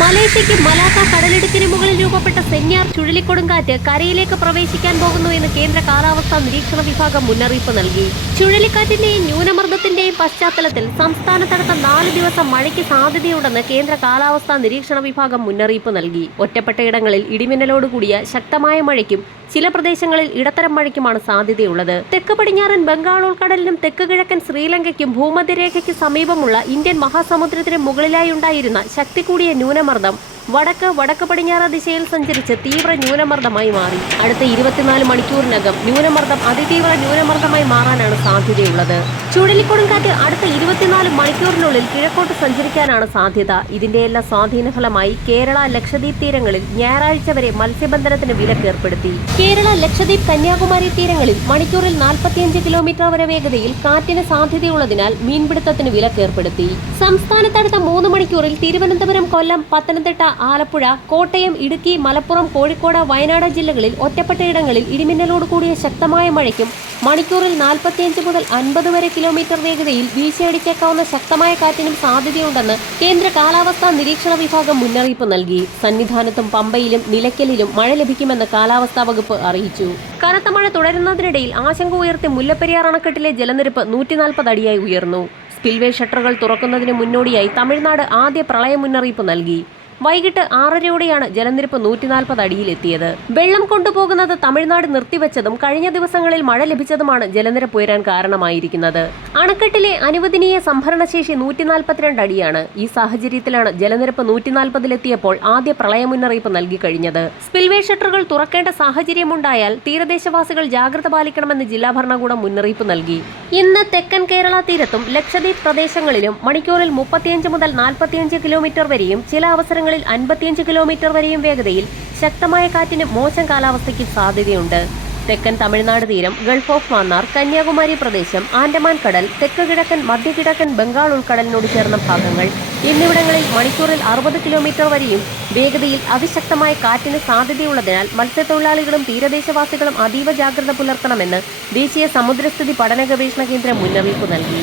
മലേഷ്യയ്ക്ക് മലാക്ക കടലിടുക്കിന് മുകളിൽ രൂപപ്പെട്ട സെന്യാർ ചുഴലിക്കൊടുങ്കാറ്റ് കരയിലേക്ക് പ്രവേശിക്കാൻ പോകുന്നു എന്ന് കേന്ദ്ര കാലാവസ്ഥാ നിരീക്ഷണ വിഭാഗം മുന്നറിയിപ്പ് നൽകി. ചുഴലിക്കാറ്റിന്റെയും ന്യൂനമർദ്ദത്തിന്റെയും പശ്ചാത്തലത്തിൽ സംസ്ഥാനത്തടുത്ത 4 ദിവസം മഴയ്ക്ക് സാധ്യതയുണ്ടെന്ന് കേന്ദ്ര കാലാവസ്ഥാ നിരീക്ഷണ വിഭാഗം മുന്നറിയിപ്പ് നൽകി. ഒറ്റപ്പെട്ടയിടങ്ങളിൽ ഇടിമിന്നലോടുകൂടിയ ശക്തമായ മഴയ്ക്കും ചില പ്രദേശങ്ങളിൽ ഇടത്തരം മഴയ്ക്കുമാണ് സാധ്യതയുള്ളത്. തെക്ക് പടിഞ്ഞാറൻ ബംഗാൾ ഉൾക്കടലിനും തെക്ക് കിഴക്കൻ ശ്രീലങ്കയ്ക്കും ഭൂമധ്യരേഖയ്ക്ക് സമീപമുള്ള ഇന്ത്യൻ മഹാസമുദ്രത്തിന് മുകളിലായി ഉണ്ടായിരുന്ന ശക്തി കൂടിയ ന്യൂനമർദ്ദം വടക്ക് പടിഞ്ഞാറ് ദിശയിൽ സഞ്ചരിച്ച് തീവ്ര ന്യൂനമർദ്ദമായി മാറി. അടുത്ത 24 മണിക്കൂറിനകം ന്യൂനമർദ്ദം അതിതീവ്ര ന്യൂനമർദ്ദമായി മാറാനാണ് സാധ്യതയുള്ളത്. ചുഴലിക്കൊടുങ്കാറ്റ് അടുത്ത 24 മണിക്കൂറിനുള്ളിൽ കിഴക്കോട്ട് സഞ്ചരിക്കാനാണ് സാധ്യത. ഇതിന്റെയെല്ലാം സ്വാധീന ഫലമായി കേരള ലക്ഷദ്വീപ് തീരങ്ങളിൽ ഞായറാഴ്ച വരെ മത്സ്യബന്ധനത്തിന് വിലക്കേർപ്പെടുത്തി. കേരള ലക്ഷദ്വീപ് കന്യാകുമാരി തീരങ്ങളിൽ മണിക്കൂറിൽ 45 കിലോമീറ്റർ വരെ വേഗതയിൽ കാറ്റിന് സാധ്യതയുള്ളതിനാൽ മീൻപിടുത്തത്തിന് വിലക്കേർപ്പെടുത്തി. സംസ്ഥാനത്തടുത്ത 3 മണിക്കൂറിൽ തിരുവനന്തപുരം, കൊല്ലം, പത്തനംതിട്ട, ആലപ്പുഴ, കോട്ടയം, ഇടുക്കി, മലപ്പുറം, കോഴിക്കോട്, വയനാട് ജില്ലകളിൽ ഒറ്റപ്പെട്ടയിടങ്ങളിൽ ഇടിമിന്നലോട് കൂടിയ ശക്തമായ മഴയ്ക്കും മണിക്കൂറിൽ 45 മുതൽ 50 വരെ കിലോമീറ്റർ വേഗതയിൽ വീശിയടിച്ചേക്കാവുന്ന ശക്തമായ കാറ്റിനും സാധ്യതയുണ്ടെന്ന് കേന്ദ്ര കാലാവസ്ഥാ നിരീക്ഷണ വിഭാഗം മുന്നറിയിപ്പ് നൽകി. സന്നിധാനത്തും പമ്പയിലും നിലയ്ക്കലിലും മഴ ലഭിക്കുമെന്ന് കാലാവസ്ഥാ വകുപ്പ് അറിയിച്ചു. കനത്ത മഴ തുടരുന്നതിനിടയിൽ ആശങ്ക ഉയർത്തി മുല്ലപ്പെരിയാർ അണക്കെട്ടിലെ ജലനിരപ്പ് 140 അടിയായി ഉയർന്നു. സ്പിൽവേ ഷട്ടറുകൾ തുറക്കുന്നതിന് മുന്നോടിയായി തമിഴ്നാട് ആദ്യ പ്രളയ മുന്നറിയിപ്പ് നൽകി. വൈകിട്ട് 6:30യോടെയാണ് ജലനിരപ്പ് 140 അടിയിലെത്തിയത്. വെള്ളം കൊണ്ടുപോകുന്നത് തമിഴ്നാട് നിർത്തിവെച്ചതും കഴിഞ്ഞ ദിവസങ്ങളിൽ മഴ ലഭിച്ചതുമാണ് ജലനിരപ്പ് ഉയരാൻ കാരണമായിരിക്കുന്നത്. അണക്കെട്ടിലെ അനുവദനീയ സംഭരണശേഷി 142 അടിയാണ്. ഈ സാഹചര്യത്തിലാണ് ജലനിരപ്പ് 140-ലെത്തിയപ്പോൾ ആദ്യ പ്രളയ മുന്നറിയിപ്പ് നൽകി കഴിഞ്ഞത്. സ്പിൽവേ ഷട്ടറുകൾ തുറക്കേണ്ട സാഹചര്യമുണ്ടായാൽ തീരദേശവാസികൾ ജാഗ്രത പാലിക്കണമെന്ന് ജില്ലാ ഭരണകൂടം മുന്നറിയിപ്പ് നൽകി. ഇന്ന് തെക്കൻ കേരള തീരത്തും ലക്ഷദ്വീപ് പ്രദേശങ്ങളിലും മണിക്കൂറിൽ 35 മുതൽ 45 കിലോമീറ്റർ വരെയും ചില അവസരങ്ങളിൽ 55 കിലോമീറ്റർ വരെയും വേഗതയിൽ ശക്തമായ കാറ്റിന് മോശം കാലാവസ്ഥയ്ക്ക് സാധ്യതയുണ്ട്. തെക്കൻ തമിഴ്നാട് തീരം, ഗൾഫ് ഓഫ് മാന്നാർ, കന്യാകുമാരി പ്രദേശം, ആൻഡമാൻ കടൽ, തെക്ക് കിഴക്കൻ മധ്യകിഴക്കൻ ബംഗാൾ ഉൾക്കടലിനോട് ചേർന്ന ഭാഗങ്ങൾ എന്നിവിടങ്ങളിൽ മണിക്കൂറിൽ 60 കിലോമീറ്റർ വരെയും വേഗതയിൽ അതിശക്തമായ കാറ്റിന് സാധ്യതയുള്ളതിനാൽ മത്സ്യത്തൊഴിലാളികളും തീരദേശവാസികളും അതീവ ജാഗ്രത പുലർത്തണമെന്ന് ദേശീയ സമുദ്രസ്ഥിതി പഠന ഗവേഷണ കേന്ദ്രം മുന്നറിയിപ്പ് നൽകി.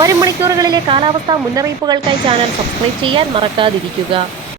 വരും മണിക്കൂറുകളിലെ കാലാവസ്ഥാ മുന്നറിയിപ്പുകൾക്കായി ചാനൽ സബ്സ്ക്രൈബ് ചെയ്യാൻ മറക്കാതിരിക്കുക.